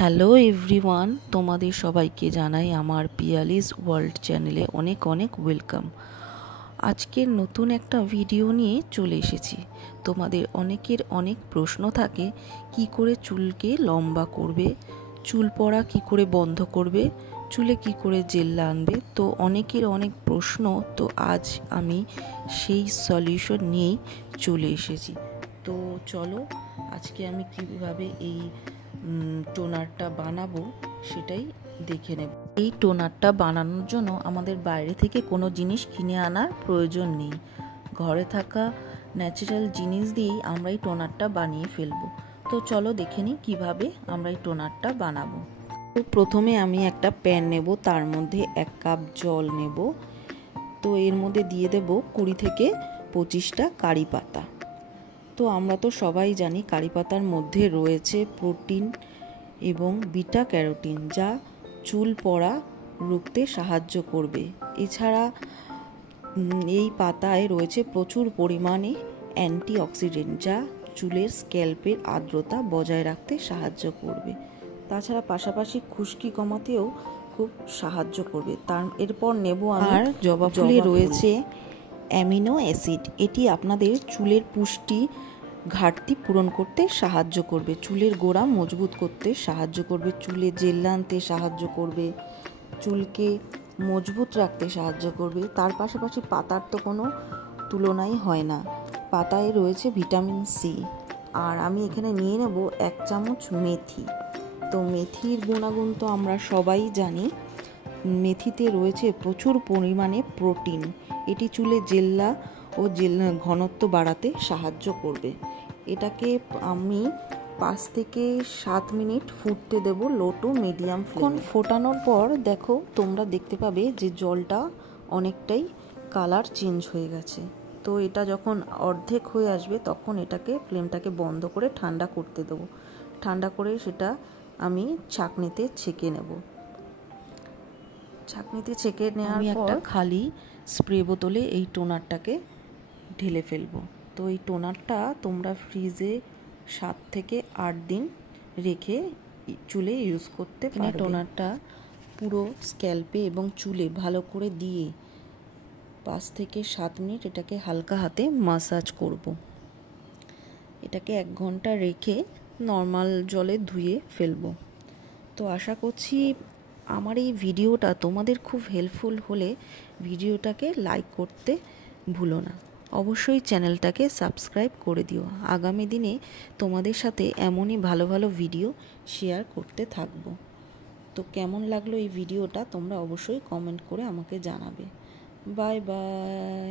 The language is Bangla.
হ্যালো এভরিওয়ান, তোমাদের সবাইকে জানাই আমার পিয়ালিস ওয়ার্ল্ড চ্যানেলে অনেক অনেক ওয়েলকাম। আজকের নতুন একটা ভিডিও নিয়ে চলে এসেছি। তোমাদের অনেকের অনেক প্রশ্ন থাকে, কি করে চুলকে লম্বা করবে, চুল পড়া কি করে বন্ধ করবে, চুলে কি করে জেল আনবে। তো অনেকের অনেক প্রশ্ন, তো আজ আমি সেই সলিউশন নিয়েই চলে এসেছি। তো চলো আজকে আমি কিভাবে এই টোনারটা বানাবো সেটাই দেখে নেব। এই টোনারটা বানানোর জন্য আমাদের বাইরে থেকে কোনো জিনিস কিনে আনার প্রয়োজন নেই। ঘরে থাকা ন্যাচারাল জিনিস দিয়েই আমরা এই টোনারটা বানিয়ে ফেলবো। তো চলো দেখে নিই কীভাবে আমরা এই টোনারটা বানাবো। তো প্রথমে আমি একটা প্যান নেব, তার মধ্যে 1 কাপ জল নেব। তো এর মধ্যে দিয়ে দেব 20 থেকে 25টা কারি পাতা। তো আমরা তো সবাই জানি কারি পাতার মধ্যে রয়েছে প্রোটিন এবং বিটা ক্যারোটিন, যা চুল পড়া রুখতে সাহায্য করবে। এছাড়া এই পাতায় রয়েছে প্রচুর পরিমাণে অ্যান্টিঅক্সিডেন্ট, যা চুলের স্ক্যাল্পের আর্দ্রতা বজায় রাখতে সাহায্য করবে। তাছাড়া পাশাপাশি খুশকি কমাতেও খুব সাহায্য করবে। এরপর নেব আর জবা ফুলে রয়েছে অ্যামিনো অ্যাসিড। এটি আপনাদের চুলের পুষ্টি ঘাটতি পূরণ করতে সাহায্য করবে, চুলের গোড়া মজবুত করতে সাহায্য করবে, চুলে জেল আনতে সাহায্য করবে, চুলকে মজবুত রাখতে সাহায্য করবে। তার পাশাপাশি পাতার তো কোনো তুলনাই হয় না। পাতায় রয়েছে ভিটামিন সি। আর আমি এখানে নিয়ে নেব 1 চামচ মেথি। তো মেথির গুণাগুণ তো আমরা সবাই জানি। মেথিতে রয়েছে প্রচুর পরিমাণে প্রোটিন। এটি চুলে জেল্লা ও জেল ঘনত্ব বাড়াতে সাহায্য করবে। এটাকে আমি 5 থেকে 7 মিনিট ফুটতে দেব লো টু মিডিয়াম ফ্লেমে। ফোটানোর পর দেখো, তোমরা দেখতে পাবে যে জলটা অনেকটাই কালার চেঞ্জ হয়ে গেছে। তো এটা যখন অর্ধেক হয়ে আসবে তখন ফ্লেমটাকে বন্ধ করে ঠান্ডা করতে দেবো। ঠান্ডা করে সেটা আমি ছাঁকনিতে ছেঁকে নেব। ছাঁকনিতে ছেঁকে নেওয়ার পর একটা খালি স্প্রে বোতলে এই টোনারটাকে ঢেলে ফেলবো। তো এই টোনারটা তোমরা ফ্রিজে 7 থেকে 8 দিন রেখে চুলে ইউজ করতে পারবে। টোনারটা পুরো স্ক্যাল্পে এবং চুলে ভালো করে দিয়ে 5 থেকে 7 মিনিট এটাকে হালকা হাতে মাসাজ করব। এটাকে 1 ঘন্টা রেখে নর্মাল জলে ধুয়ে ফেলবো। তো আশা করছি আমার এই ভিডিওটা তোমাদের খুব হেল্পফুল হলে ভিডিওটাকে লাইক করতে ভুলো না। অবশ্যই চ্যানেলটাকে সাবস্ক্রাইব করে দিও। আগামী দিনে তোমাদের সাথে এমনই ভালো ভালো ভিডিও শেয়ার করতে থাকবো। তো কেমন লাগলো এই ভিডিওটা তোমরা অবশ্যই কমেন্ট করে আমাকে জানাবে। Bye bye.